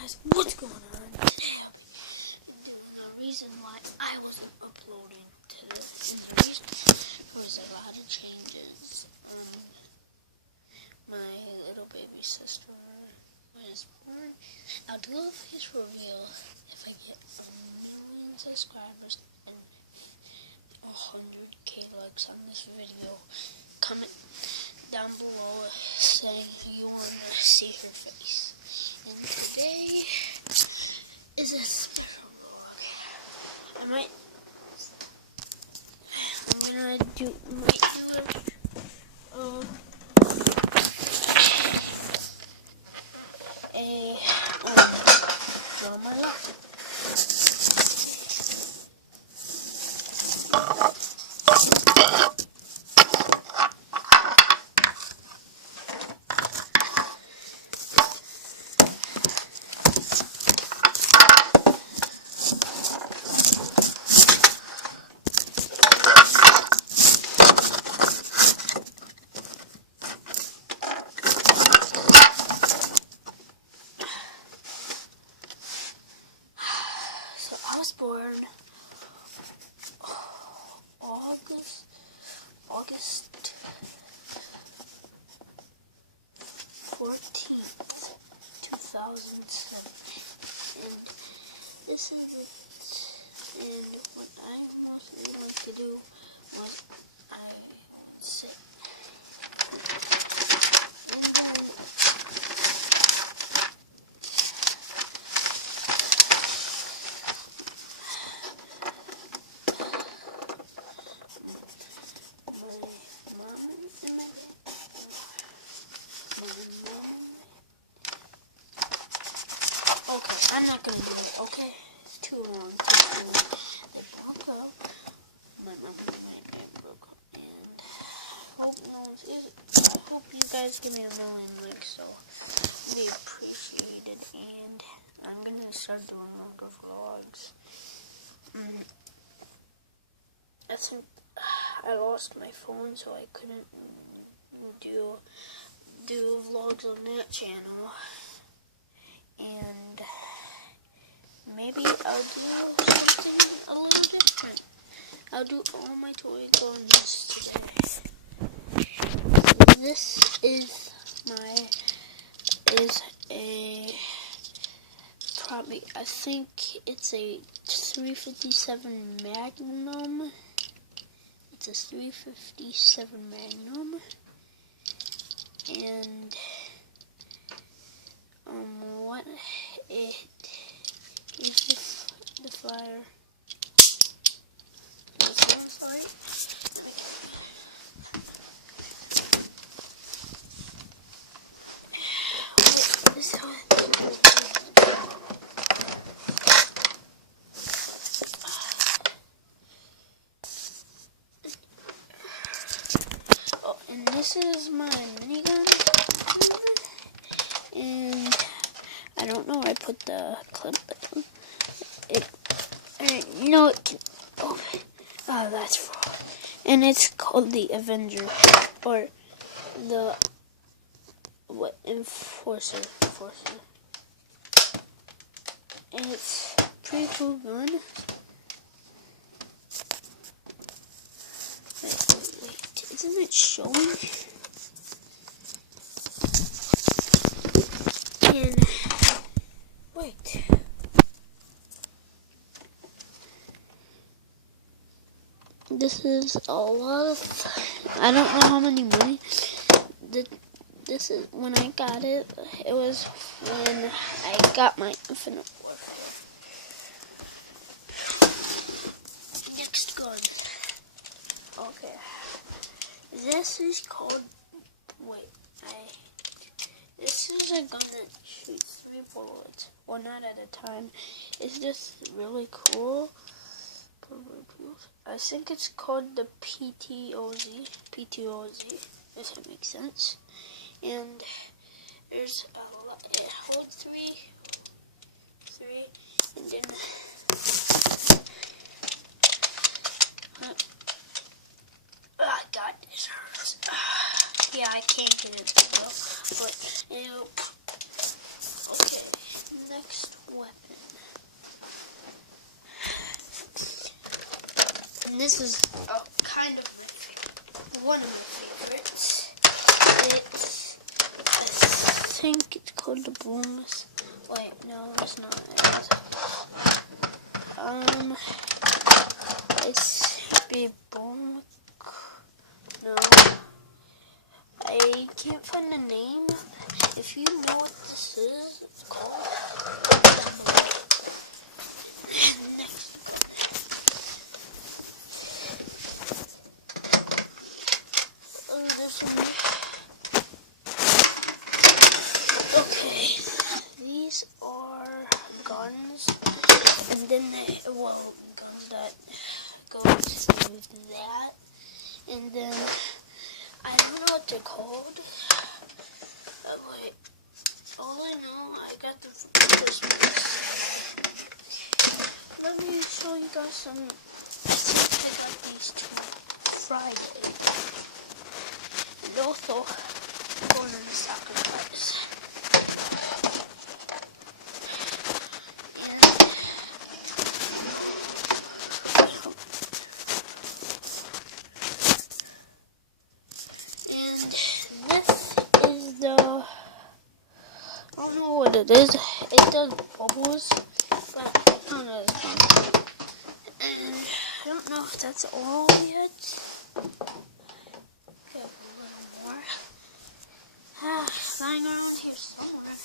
guys, what's going on? Today the reason why I wasn't uploading today, the reason was a lot of changes. My little baby sister was born. I'll do a face reveal if I get 1 million subscribers and 100k likes on this video. Comment down below saying you want to see her face. And today is a special vlog. I'm gonna do draw my life. I was born August 14th, 2007, and this is it. And what I mostly like to do was I sit I'm not gonna do it, okay? It's too long. They broke up. My mom and my dad broke up, and I hope you guys give me 1 million likes, so we appreciate it. And I'm gonna start doing longer vlogs. I think I lost my phone, so I couldn't do vlogs on that channel. And maybe I'll do something a little different. I'll do all my toy clones today. This is I think it's a 357 Magnum. It's a 357 Magnum. And what it is the flyer. Sorry. Oh, and this is my minigun. And I don't know, I put the clip down. It can open. Oh, that's fraud. And it's called the Avenger, or the Enforcer. And it's a pretty cool gun. Wait, isn't it showing? And wait. This is a lot of, I don't know how many money. This is when I got it. It was when I got my Infinite Warfare. Next gun. Okay. This is called, this is a gun that shoots 3 bullets, or not at a time. It's just really cool. I think it's called the PTOZ, if that makes sense. And there's a lot, it holds 3, and then, oh god, this hurts. Yeah, I can't get it though, but, okay. next weapon. And this is kind of one of my favorites. I think it's called the boneless. Wait, no, it's not. It's be bone. No, I can't find the name. If you know what this is, it's called. Next. This one. Okay, these are guns, and then guns that go with that, and then I don't know what they're called. Wait, all I know, I got the Christmas. Let me show you guys some. I think I got these two Friday, and also going in the sacrifice. I don't know what it is. It does bubbles, but it kind of is fun. And I don't know if that's all yet. Got a little more. Lying around here somewhere.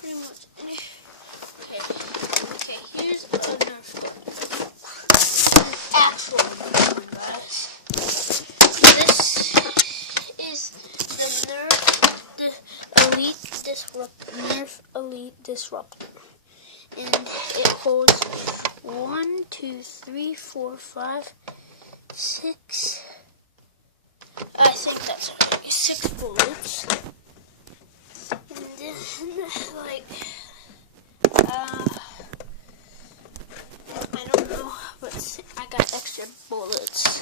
Pretty much any. Okay, here's a Nerf gun. An actual Nerf gun, guys. This is the Nerf Elite Disruptor, and it holds 1, 2, 3, 4, 5, 6. I think that's right, 6 bullets. And then, I don't know, but I got extra bullets.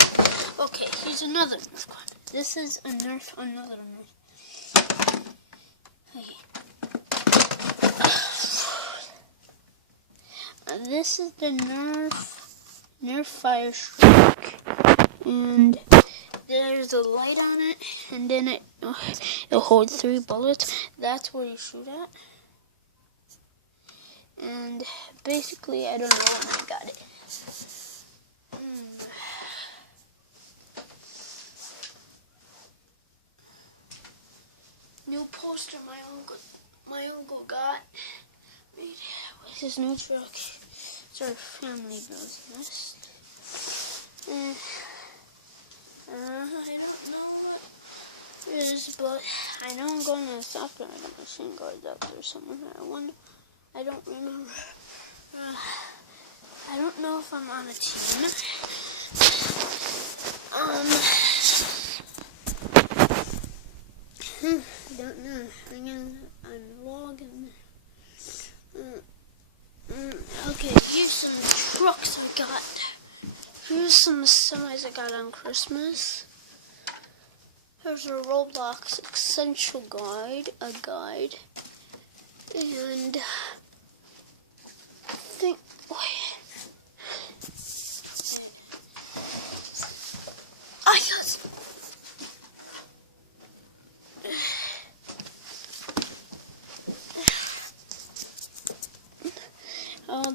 Okay, here's another Nerf gun. This is another Nerf. Okay. This is the Nerf Fire Strike, and there's a light on it, and then it'll hold 3 bullets. That's where you shoot at. And basically, I don't know when I got it. New poster my uncle got. What's his new truck? It's our family business. I don't know what it is, but I know I'm going to soccer. I got machine guards out there somewhere. I don't remember. I don't know if I'm on a team. Don't know. I'm logging. Okay, here's some trucks I got. Here's some semis I got on Christmas. There's a Roblox Essential Guide, and I think,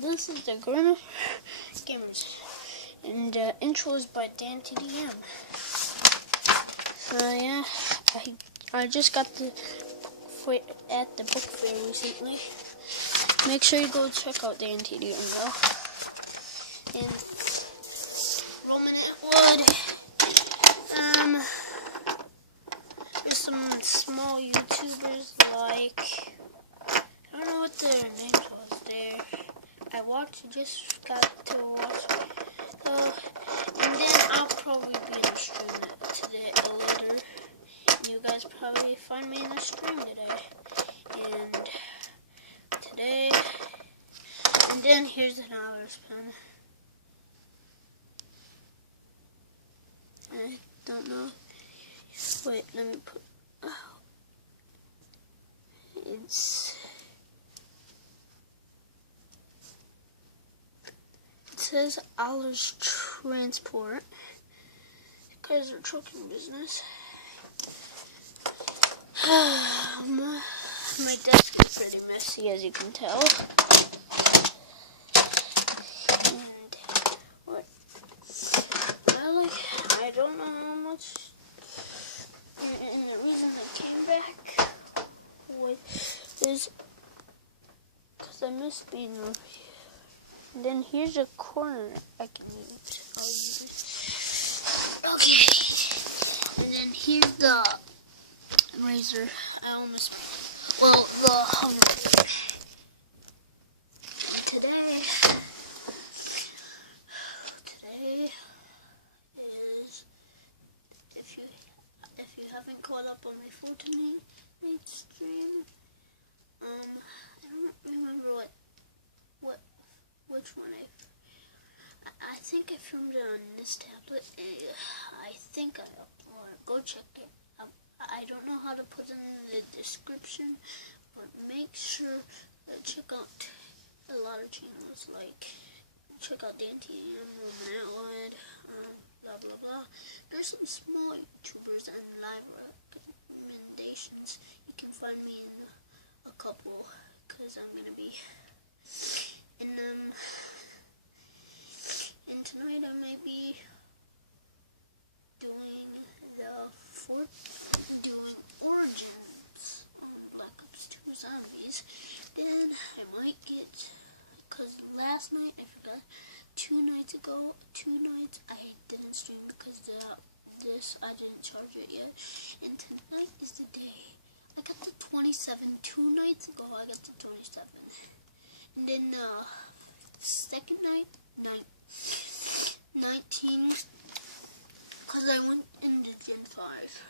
this is the Grim Gamers, and intro is by DanTDM. So yeah, I just got at the book fair recently. Make sure you go check out DanTDM though. And Roman Atwood. There's some small YouTubers like, I don't know what their names was there. Just got to watch. And then I'll probably be in a stream today later. And you guys probably find me in a stream today. And then here's an Alice pen. I don't know. Wait, let me put. Oh. says Allers Transport. Because they're trucking business. My desk is pretty messy, as you can tell. And what? I don't know how much. And the reason I came back is because I miss being over here. And then here's a corner I can use. I'll use it. Okay. And then here's the razor. I almost. Well, the hover. Today is, if you haven't caught up on my Fortnite stream, I don't remember which one I think I filmed it on this tablet. I think go check it. I don't know how to put it in the description, but make sure to check out a lot of channels, like check out DanTM, Roman Outlaw, blah blah blah. There's some small YouTubers and live recommendations. You can find me in a couple, because I'm gonna be in them. And tonight I might be doing Origins on Black Ops 2 Zombies. Then I might get, because last night I forgot, 2 nights I didn't stream because I didn't charge it yet. And tonight is the day. I got the 27. 2 nights ago I got the 27. And then second night, 19, because I went into Gen 5.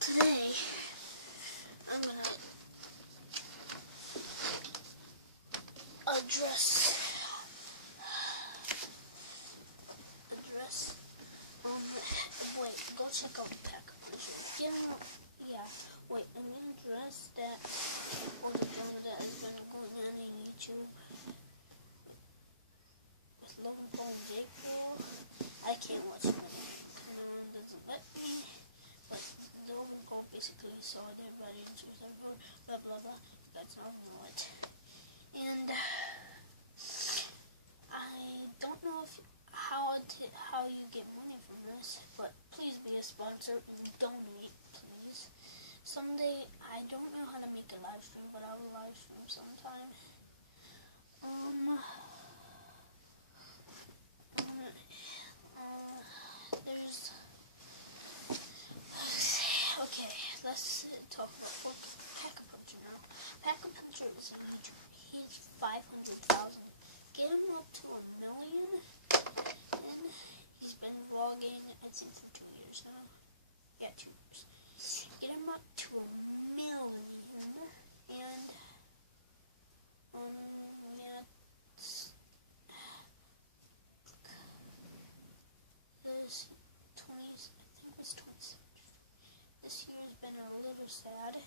Today, I'm going to address wait, go check out the pack of pictures. Wait, I'm going to address that old drama that has been going on in YouTube with Logan Paul and Jake Paul. I can't watch it because my mom doesn't let me, but Logan Paul basically saw everybody to their road, blah blah blah. That's not what. And I don't know how you get money from this, but please be a sponsor and donate, please. Someday, I don't know how to make a live stream, but I will live stream sometime. Okay, let's talk about Pack-a-Puncher now. Pack-a-Puncher is a YouTuber. He is 500,000. Get him up to 1 million, and he's been vlogging, I think, for 2 years now. Yeah, 2 years. Get him up to 1 million, and yeah, this 20, I think it was 27. This year's been a little sad.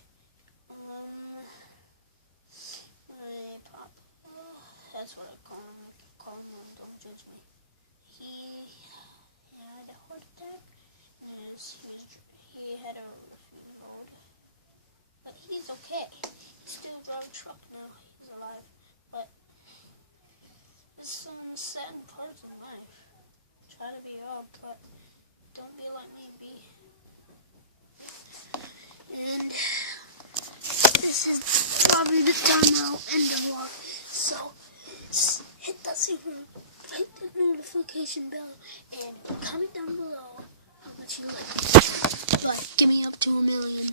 My papa, that's what I call him. Don't judge me. He had a heart attack, and he had a funeral. But he's okay. He still drives a truck now. He's alive. But there's some sad parts of life. Try to be up, but don't be like me, be. And this is probably the time I'll end the vlog. So hit the notification bell and comment down below how much you like. But get me up to 1 million.